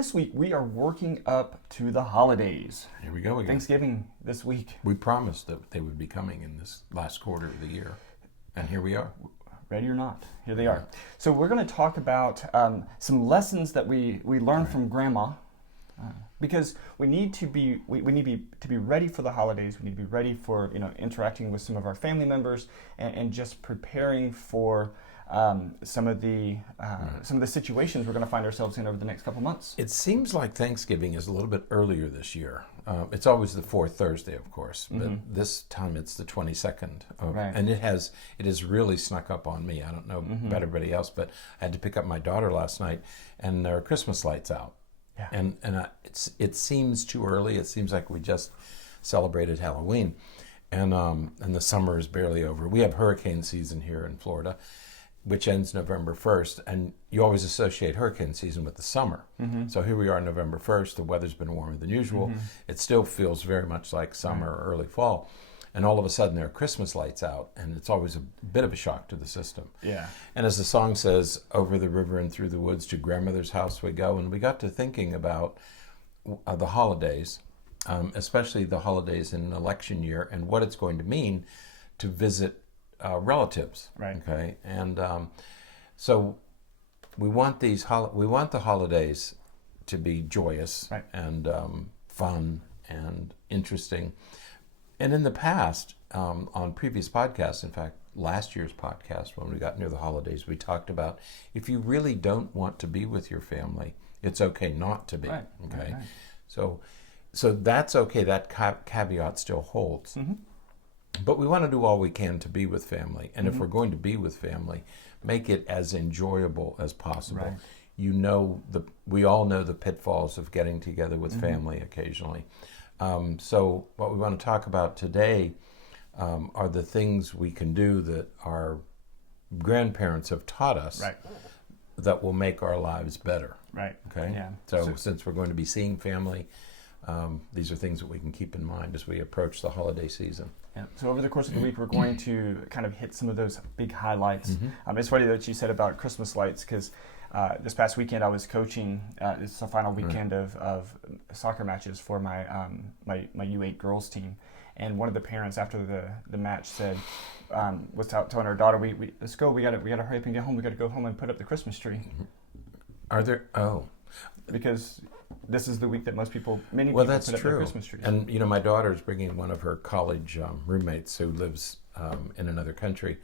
This week we are working up to the holidays. Here we go again. Thanksgiving this week. We promised that they would be coming in this last quarter of the year, and here we are. Ready or not, here they are. So we're going to talk about some lessons that we learned from Grandma, because we need to be ready for the holidays. We need to be ready for interacting with some of our family members and just preparing for some of the situations we're going to find ourselves in over the next couple months. It seems like Thanksgiving is a little bit earlier this year. It's always the fourth Thursday, of course, but this time it's the 22nd, and it has really snuck up on me. I don't know about everybody else, but I had to pick up my daughter last night, and there are Christmas lights out. Yeah. And it seems too early. It seems like we just celebrated Halloween, and the summer is barely over. We have hurricane season here in Florida, which ends November 1st, and you always associate hurricane season with the summer. So here we are November 1st, the weather's been warmer than usual. It still feels very much like summer or early fall, and all of a sudden there are Christmas lights out, and it's always a bit of a shock to the system. Yeah. And as the song says, over the river and through the woods to grandmother's house we go, and we got to thinking about the holidays, especially the holidays in an election year, and what it's going to mean to visit relatives, right? Okay, and so we want the holidays to be joyous, and fun and interesting. And in the past, on previous podcasts, in fact, last year's podcast, when we got near the holidays, we talked about if you really don't want to be with your family, it's okay not to be. Right. Okay, right. So that's okay. That caveat still holds. But we want to do all we can to be with family. And if we're going to be with family, make it as enjoyable as possible. Right. We all know the pitfalls of getting together with family occasionally. So what we want to talk about today are the things we can do that our grandparents have taught us that will make our lives better. Right. Okay. Yeah. So since we're going to be seeing family, these are things that we can keep in mind as we approach the holiday season. Yeah. So over the course of the week, we're going to kind of hit some of those big highlights. It's funny that you said about Christmas lights, because this past weekend I was coaching. It's the final weekend of soccer matches for my U8 girls team, and one of the parents after the match said, was telling her daughter, "We let's go. We got to hurry up and get home. We got to go home and put up the Christmas tree." Are there? Oh. Because this is the week that many people that's put up true. their Christmas trees. And my daughter's bringing one of her college roommates who lives in another country,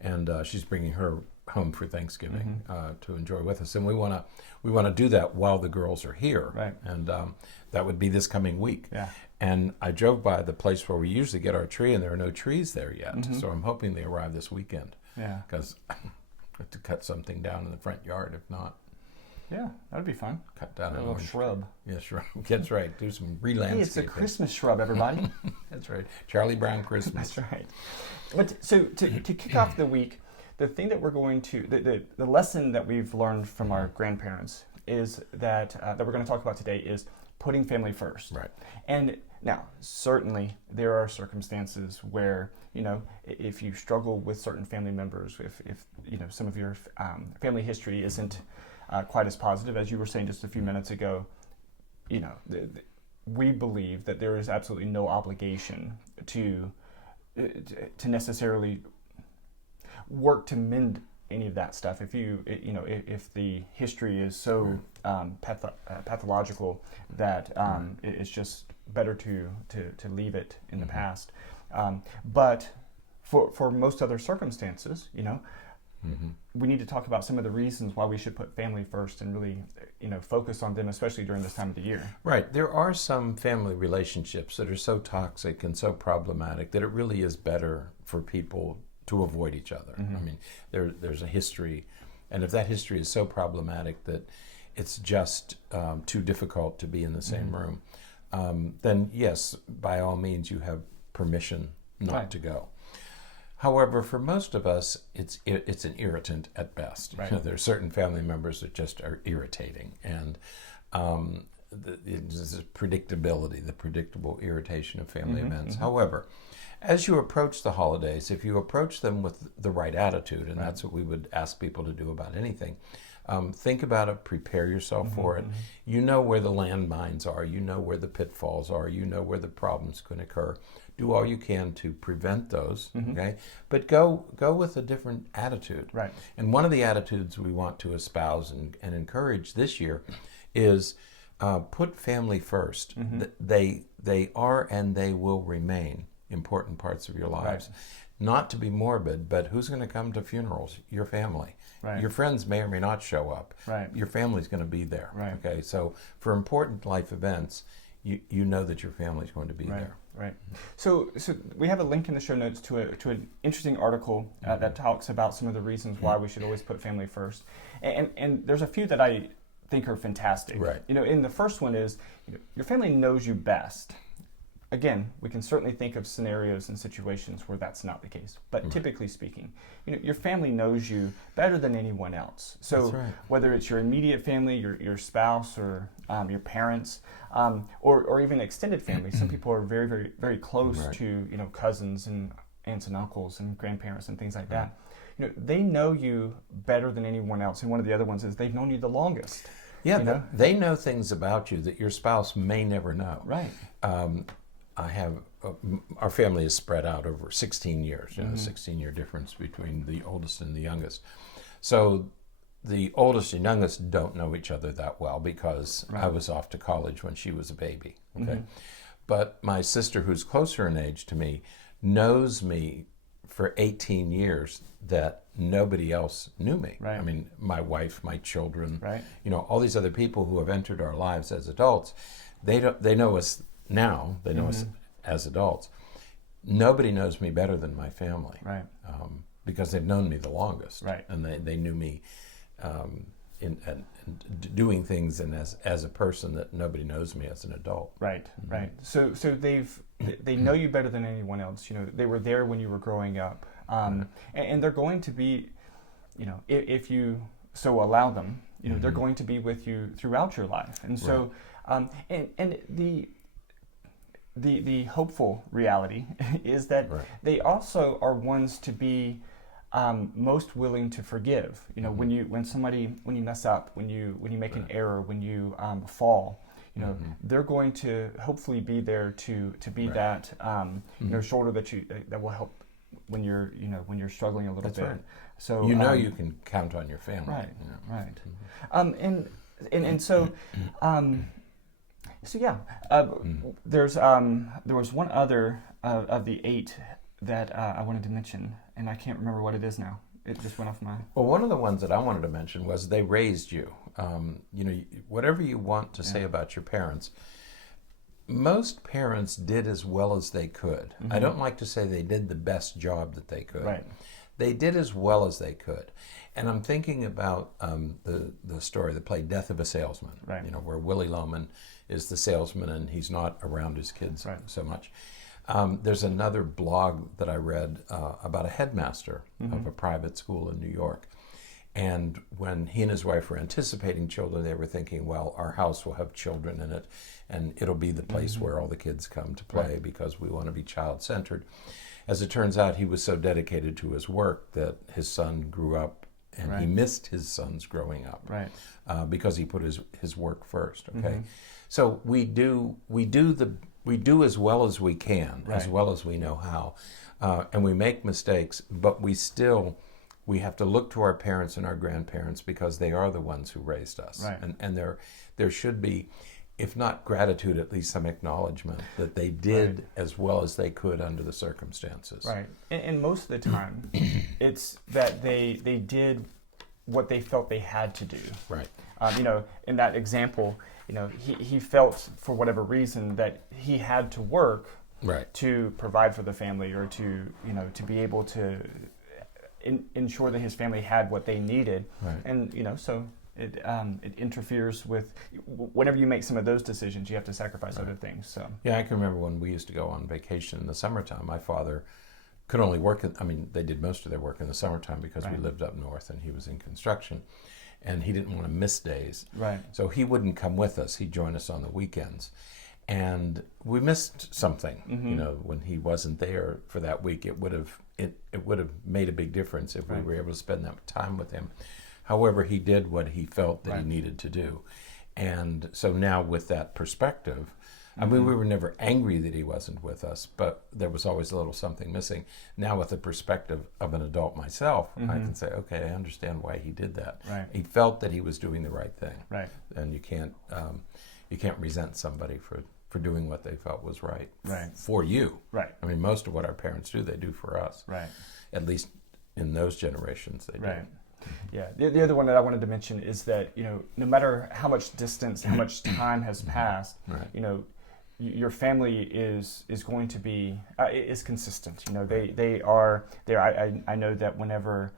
and she's bringing her home for Thanksgiving to enjoy with us. And we want to do that while the girls are here, right? And that would be this coming week. Yeah. And I drove by the place where we usually get our tree, and there are no trees there yet. So I'm hoping they arrive this weekend. Yeah. Because I have to cut something down in the front yard if not. Yeah, that'd be fun. Cut down a little shrub. Yeah, shrub. That's right. Do some re-landscaping. Hey, it's a Christmas shrub, everybody. That's right. Charlie Brown Christmas. That's right. But so to kick off the week, the thing that we're going to the lesson that we've learned from our grandparents is that we're going to talk about today is putting family first. Right. And now, certainly, there are circumstances where if you struggle with certain family members, if some of your family history isn't quite as positive as you were saying just a few minutes ago, we believe that there is absolutely no obligation to necessarily work to mend any of that stuff. If the history is so pathological that it's just better to leave it in the past. But for most other circumstances, we need to talk about some of the reasons why we should put family first and really, focus on them, especially during this time of the year. Right. There are some family relationships that are so toxic and so problematic that it really is better for people to avoid each other. I mean, there's a history, and if that history is so problematic that it's just too difficult to be in the same room, then yes, by all means, you have permission not to go. However, for most of us, it's an irritant at best. Right. There are certain family members that just are irritating, and there's predictability, the predictable irritation of family events. However, as you approach the holidays, if you approach them with the right attitude, and that's what we would ask people to do about anything, Think about it, prepare yourself for it. You know where the landmines are, you know where the pitfalls are, you know where the problems can occur. Do all you can to prevent those, okay? But go with a different attitude. Right. And one of the attitudes we want to espouse and encourage this year is put family first. They are and they will remain important parts of your lives. Right. Not to be morbid, but who's going to come to funerals? Your family. Right. Your friends may or may not show up. Right. Your family's going to be there. Right. Okay, so for important life events, you know that your family's going to be there. Right. So we have a link in the show notes to an interesting article that talks about some of the reasons why we should always put family first, and there's a few that I think are fantastic. Right. And the first one is, your family knows you best. Again, we can certainly think of scenarios and situations where that's not the case, but typically speaking, your family knows you better than anyone else. So whether it's your immediate family, your spouse, or your parents, or even extended family, some people are very, very, very close to cousins and aunts and uncles and grandparents and things like that. They know you better than anyone else. And one of the other ones is they've known you the longest. Yeah, they know things about you that your spouse may never know. Right. Our family is spread out over 16 years, 16-year difference between the oldest and the youngest. So the oldest and youngest don't know each other that well because I was off to college when she was a baby. Okay, but my sister, who's closer in age to me, knows me for 18 years that nobody else knew me. Right. I mean, my wife, my children, Right. All these other people who have entered our lives as adults, they know us now. They know us as adults. Nobody knows me better than my family. Right. Because they've known me the longest. Right. And they knew me in doing things and as a person that nobody knows me as an adult. Right. Right. So they know you better than anyone else. They were there when you were growing up, and they're going to be, if you so allow them, they're going to be with you throughout your life. And so, and the hopeful reality is that they also are ones to be most willing to forgive. When you mess up, when you make an error, when you fall, they're going to hopefully be there to be that shoulder that will help when you're struggling a little bit. Right. So you can count on your family. Right. Right. And so. So yeah, there was one other of the 8 that I wanted to mention, and I can't remember what it is now. It just went off my... Well, one of the ones that I wanted to mention was they raised you. Whatever you want to say about your parents, most parents did as well as they could. I don't like to say they did the best job that they could. Right. They did as well as they could. And I'm thinking about the story, the play Death of a Salesman, right. Where Willie Loman is the salesman and he's not around his kids so much. There's another blog that I read about a headmaster of a private school in New York. And when he and his wife were anticipating children, they were thinking, well, our house will have children in it, and it'll be the place where all the kids come to play because we want to be child-centered. As it turns out, he was so dedicated to his work that his son grew up, and he missed his sons growing up because he put his work first. Okay, so we do as well as we can, as well as we know how, and we make mistakes, but we have to look to our parents and our grandparents because they are the ones who raised us, and there should be, if not gratitude, at least some acknowledgement that they did as well as they could under the circumstances. Right, and most of the time, it's that they did what they felt they had to do. Right. In that example, he felt for whatever reason that he had to work to provide for the family, or to be able to ensure that his family had what they needed, and so. It interferes with whenever you make some of those decisions, you have to sacrifice other things. So yeah, I can remember when we used to go on vacation in the summertime. My father could only work. They did most of their work in the summertime because we lived up north and he was in construction, and he didn't want to miss days. Right. So he wouldn't come with us. He'd join us on the weekends, and we missed something. When he wasn't there for that week, it would have made a big difference if we were able to spend that time with him. However, he did what he felt that he needed to do. And so now with that perspective, I mean, we were never angry that he wasn't with us, but there was always a little something missing. Now with the perspective of an adult myself, I can say, okay, I understand why he did that. Right. He felt that he was doing the right thing. Right. And you can't resent somebody for doing what they felt was right, for you. Right. I mean, most of what our parents do, they do for us. Right. At least in those generations, they do. Right. Yeah. The other one that I wanted to mention is that, no matter how much distance, how much time has passed, your family is going to be is consistent. They are there. I know that whenever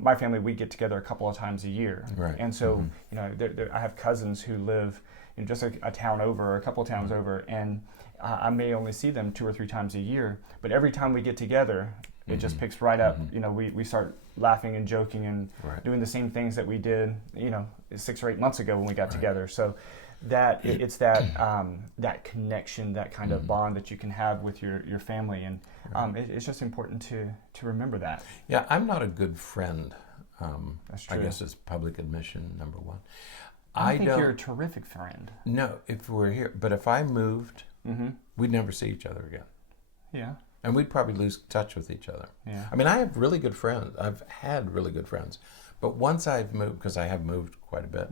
my family, we get together a couple of times a year, and so I have cousins who live just a town over, or a couple of towns over, and I may only see them 2 or 3 times a year, but every time we get together, it just picks right up. We start laughing and joking and doing the same things that we did 6 or 8 months ago when we got together. So that it's that connection, that kind of bond that you can have with your family, and it's just important to remember that. Yeah, I'm not a good friend. That's true. I guess it's public admission, number one. I think you're a terrific friend. No, if we're here, but if I moved, we'd never see each other again. Yeah. And we'd probably lose touch with each other. Yeah. I mean, I have really good friends. I've had really good friends. But once I've moved, because I have moved quite a bit,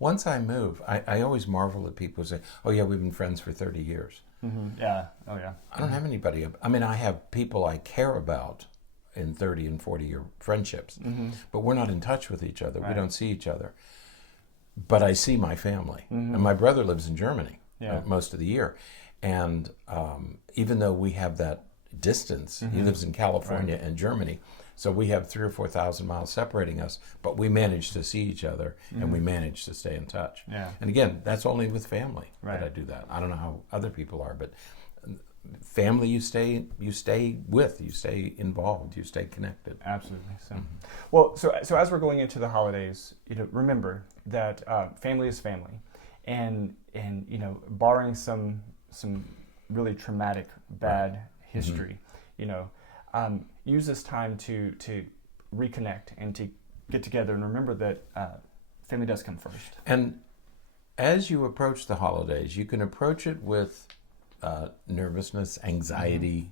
once I move, I always marvel at people who say, oh yeah, we've been friends for 30 years. Yeah. Oh yeah. I don't have anybody. I mean, I have people I care about in 30 and 40-year friendships, but we're not in touch with each other. We don't see each other. But I see my family. And my brother lives in Germany most of the year. And even though we have that distance, he lives in California and Germany, so we have 3,000 or 4,000 miles separating us, but we manage to see each other and we manage to stay in touch. Yeah. And again, that's only with family that I do that. I don't know how other people are, but family you stay with, you stay involved, you stay connected. Absolutely. So, well, so as we're going into the holidays, remember that family is family, and barring some really traumatic bad history, use this time to reconnect and to get together and remember that family does come first. And as you approach the holidays, you can approach it with nervousness, anxiety,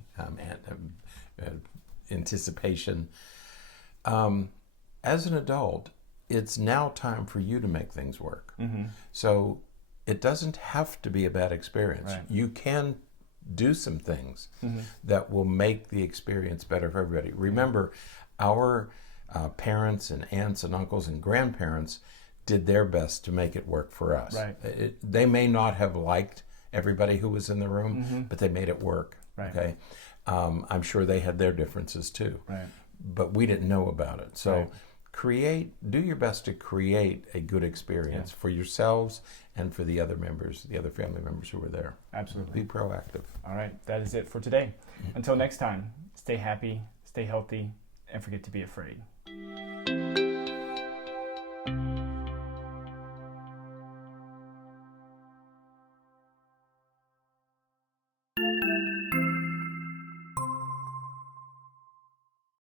anticipation. As an adult, it's now time for you to make things work. So it doesn't have to be a bad experience. You can do some things that will make the experience better for everybody. Remember, our parents and aunts and uncles and grandparents did their best to make it work for us. They may not have liked everybody who was in the room, but they made it work. Okay, I'm sure they had their differences too, but we didn't know about it. So do your best to create a good experience for yourselves and for the other family members who were there. Absolutely. Be proactive. All right, that is it for today. Until next time, stay happy, stay healthy, and forget to be afraid.